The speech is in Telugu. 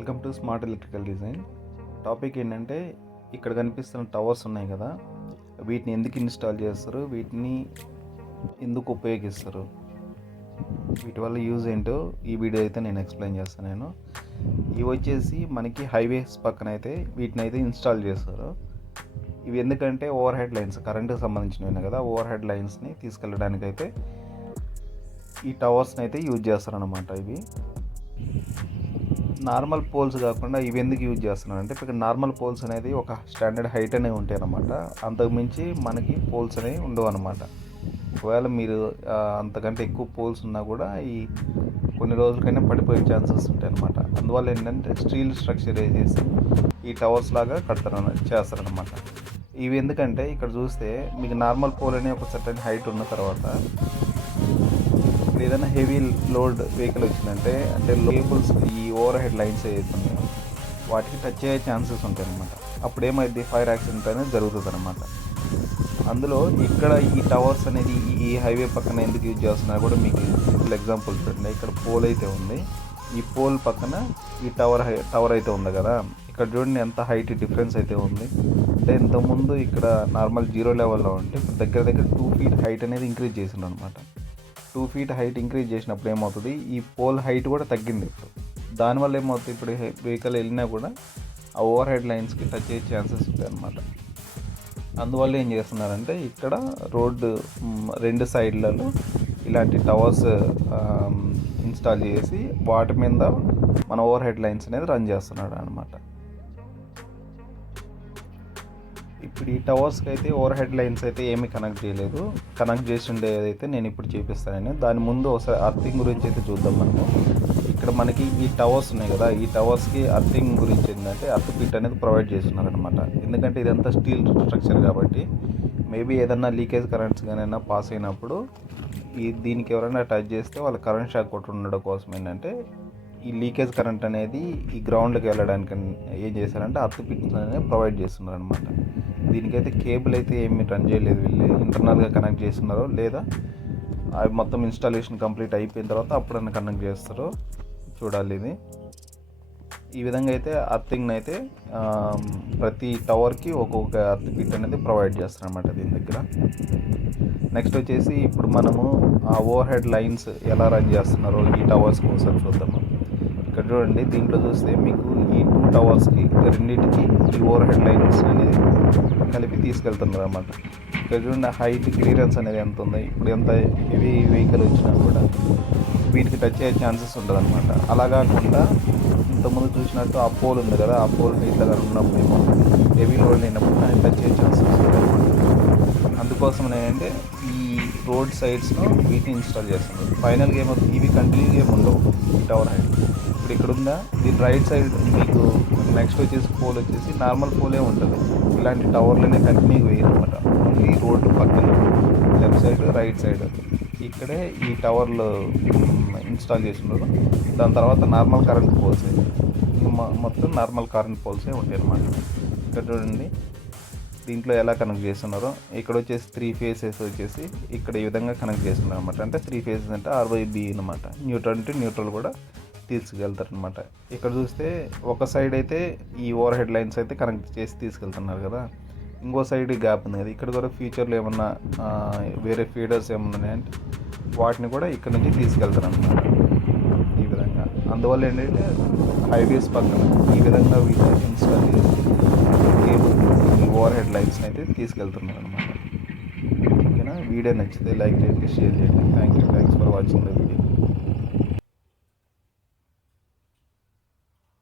Welcome to smart electrical design. Topic ఏంటంటే ఇక్కడ కనిపిస్తున్న టవర్స్ ఉన్నాయి కదా, వీటిని ఎందుకు ఇన్స్టాల్ చేస్తారు, వీటిని ఎందుకు ఉపయోగిస్తారు, వీటి వల్ల యూజ్ ఏంటో ఈ వీడియో అయితే నేను ఎక్స్ప్లెయిన్ చేస్తాను. ఇవి వచ్చేసి మనకి హైవేస్ పక్కన అయితే వీటిని అయితే ఇన్స్టాల్ చేస్తారు. ఇవి ఎందుకంటే ఓవర్ హెడ్ లైన్స్, కరెంటుకి సంబంధించినవి కదా, ఓవర్ హెడ్ లైన్స్ని తీసుకెళ్ళడానికి అయితే ఈ టవర్స్ని అయితే యూజ్ చేస్తారనమాట. ఇవి నార్మల్ పోల్స్ కాకుండా ఇవి ఎందుకు యూజ్ చేస్తున్నారు అంటే, ఇక్కడ నార్మల్ పోల్స్ అనేది ఒక స్టాండర్డ్ హైట్ అనేవి ఉంటాయి అన్నమాట. అంతకుమించి మనకి పోల్స్ అనేవి ఉండవు అనమాట. ఒకవేళ మీరు అంతకంటే ఎక్కువ పోల్స్ ఉన్నా కూడా ఈ కొన్ని రోజులకైనా పడిపోయే ఛాన్సెస్ ఉంటాయి అనమాట. అందువల్ల ఏంటంటే స్టీల్ స్ట్రక్చర్ వేసేసి ఈ టవర్స్ లాగా చేస్తారనమాట. ఇవి ఎందుకంటే ఇక్కడ చూస్తే మీకు నార్మల్ పోల్ అనే ఒక సర్టెన్ హైట్ ఉన్న తర్వాత ఏదైనా హెవీ లోడ్ వెహికల్ వచ్చిందంటే, అంటే కేబుల్స్ ఈ ఓవర్ హెడ్ లైన్స్ ఏవైతున్నాయో వాటికి టచ్ అయ్యే ఛాన్సెస్ ఉంటాయి అనమాట. అప్పుడు ఏమైంది, ఫైర్ యాక్సిడెంట్ అనేది జరుగుతుంది అనమాట. అందులో ఇక్కడ ఈ టవర్స్ అనేది ఈ హైవే పక్కన ఎందుకు యూజ్ చేస్తున్నారు కూడా మీకు సింపుల్ ఎగ్జాంపుల్ చూడండి. ఇక్కడ పోల్ అయితే ఉంది, ఈ పోల్ పక్కన ఈ టవర్ అయితే ఉంది కదా, ఇక్కడ చూడండి ఎంత హైట్ డిఫరెన్స్ అయితే ఉంది. అంటే ఇంతకుముందు ఇక్కడ నార్మల్ 0 లెవెల్లో ఉంటే దగ్గర 2 feet హైట్ అనేది ఇంక్రీజ్ చేసిండు అనమాట. 2 feet హైట్ ఇంక్రీజ్ చేసినప్పుడు ఏమవుతుంది, ఈ పోల్ హైట్ కూడా తగ్గింది. ఇప్పుడు దానివల్ల ఏమవుతుంది, ఇప్పుడు వెహికల్ వెళ్ళినా కూడా ఆ ఓవర్ హెడ్ లైన్స్కి టచ్ అయ్యే ఛాన్సెస్ ఉంటాయి అన్నమాట. అందువల్ల ఏం చేస్తున్నారంటే ఇక్కడ రోడ్డు 2 సైడ్లలో ఇలాంటి టవర్స్ ఇన్స్టాల్ చేసి వాటి మీద మన ఓవర్ హెడ్ లైన్స్ అనేది రన్ చేస్తున్నాడు అనమాట. ఇప్పుడు ఈ టవర్స్కి అయితే ఓవర్ హెడ్ లైన్స్ అయితే ఏమీ కనెక్ట్ చేయలేదు. కనెక్ట్ చేసి ఉండేదైతే నేను ఇప్పుడు చూపిస్తాను. దాని ముందు ఒకసారి అర్థింగ్ గురించి అయితే చూద్దాం. మనము ఇక్కడ మనకి ఈ టవర్స్ ఉన్నాయి కదా, ఈ టవర్స్కి అర్థింగ్ గురించి ఏంటంటే అర్థ్ పిట్ అనేది ప్రొవైడ్ చేస్తున్నారనమాట. ఎందుకంటే ఇదంతా స్టీల్ స్ట్రక్చర్ కాబట్టి మేబీ ఏదన్నా లీకేజ్ కరెంట్స్ కానీ పాస్ అయినప్పుడు దీనికి ఎవరైనా టచ్ చేస్తే వాళ్ళ కరెంట్ షాక్ కొట్టి ఉండడం కోసం ఏంటంటే ఈ లీకేజ్ కరెంట్ అనేది ఈ గ్రౌండ్కి వెళ్ళడానికి ఏం చేశారంటే అర్థ్ పిట్స్ అనేది ప్రొవైడ్ చేస్తున్నారు అనమాట. దీనికైతే కేబుల్ అయితే ఏమి రన్ చేయలేదు, వీళ్ళు ఇంటర్నల్గా కనెక్ట్ చేస్తున్నారో లేదా అవి మొత్తం ఇన్స్టాలేషన్ కంప్లీట్ అయిపోయిన తర్వాత అప్పుడన్నా కనెక్ట్ చేస్తారో చూడాలి. ఇది ఈ విధంగా అయితే అర్థింగ్ అయితే ప్రతి టవర్కి ఒక్కొక్క అర్థ్ పిట్ అనేది ప్రొవైడ్ చేస్తారనమాట దీని దగ్గర. నెక్స్ట్ వచ్చేసి ఇప్పుడు మనము ఆ ఓవర్ హెడ్ లైన్స్ ఎలా రన్ చేస్తున్నారో ఈ టవర్స్ కోసం చూద్దాము. ఇక్కడ చూడండి, దీంట్లో చూస్తే మీకు ఈ 2 టవర్స్కి రెండింటికి ఈ ఓవర్ హెడ్ లైన్స్ అనేది కలిపి తీసుకెళ్తున్నారు అన్నమాట. ఇక్కడ చూడండి హైట్ క్లియరెన్స్ అనేది ఎంత ఉంది. ఇప్పుడు ఎంత హెవీ వెహికల్ వచ్చినా కూడా వీటికి టచ్ అయ్యే ఛాన్సెస్ ఉంటుంది అనమాట. అలా కాకుండా ఇంతకుముందు చూసినట్టు ఆ పోల్ ఉంది కదా, ఆ పోల్ ఇట్లా ఉన్నప్పుడు ఏమో హెవీ లోడ్ అయినప్పుడు దానికి టచ్ అయ్యే ఛాన్సెస్ ఉంటాయి అనమాట. అందుకోసం ఏంటంటే ఈ రోడ్ సైడ్స్లో వీటిని ఇన్స్టాల్ చేస్తున్నారు. ఫైనల్గా ఏమవుతుంది, ఇవి కంటిన్యూగా ఏమి ఉండవు ఈ టవర్ హైట్. ఇప్పుడు ఇక్కడ ఉందా, దీని రైట్ సైడ్ మీకు నెక్స్ట్ వచ్చేసి పోల్ వచ్చేసి నార్మల్ పోలే ఉంటుంది. ఇలాంటి టవర్లనే కంటిన్యూగా వేయనమాట. ఈ రోడ్డు పక్కన లెఫ్ట్ సైడ్ రైట్ సైడ్ ఇక్కడే ఈ టవర్లు ఇన్స్టాల్ చేస్తున్నారు. దాని తర్వాత నార్మల్ కరెంట్ పోల్సే, మొత్తం నార్మల్ కరెంట్ పోల్సే ఉంటాయి అన్నమాట. ఇక్కడ చూడండి దీంట్లో ఎలా కనెక్ట్ చేస్తున్నారో, ఇక్కడ వచ్చేసి 3 phases వచ్చేసి ఇక్కడ ఈ విధంగా కనెక్ట్ చేస్తున్నారు అనమాట. అంటే 3 phases అంటే RYB అనమాట, న్యూట్రల్ టు న్యూట్రల్ కూడా తీసుకెళ్తారు అనమాట. ఇక్కడ చూస్తే ఒక సైడ్ అయితే ఈ ఓవర్ హెడ్ లైన్స్ అయితే కనెక్ట్ చేసి తీసుకెళ్తున్నారు కదా, ఇంకో సైడ్ గ్యాప్ ఉంది కదా, ఇక్కడ కూడా ఫ్యూచర్లో ఏమన్నా వేరే ఫీడర్స్ ఏమన్నా ఉన్నాయంటే వాటిని కూడా ఇక్కడ నుంచి తీసుకెళ్తారు అనమాట ఈ విధంగా. అందువల్ల ఏంటంటే హైవేస్ పక్కన ఈ విధంగా వీటిని ఇన్స్టాల్ చేసి కేబుల్ ఈ ఓవర్ హెడ్ లైన్స్ని అయితే తీసుకెళ్తున్నారు అనమాట. ఓకేనా, వీడియో నచ్చితే లైక్ చేయండి, షేర్ చేయండి. Thanks for watching the video.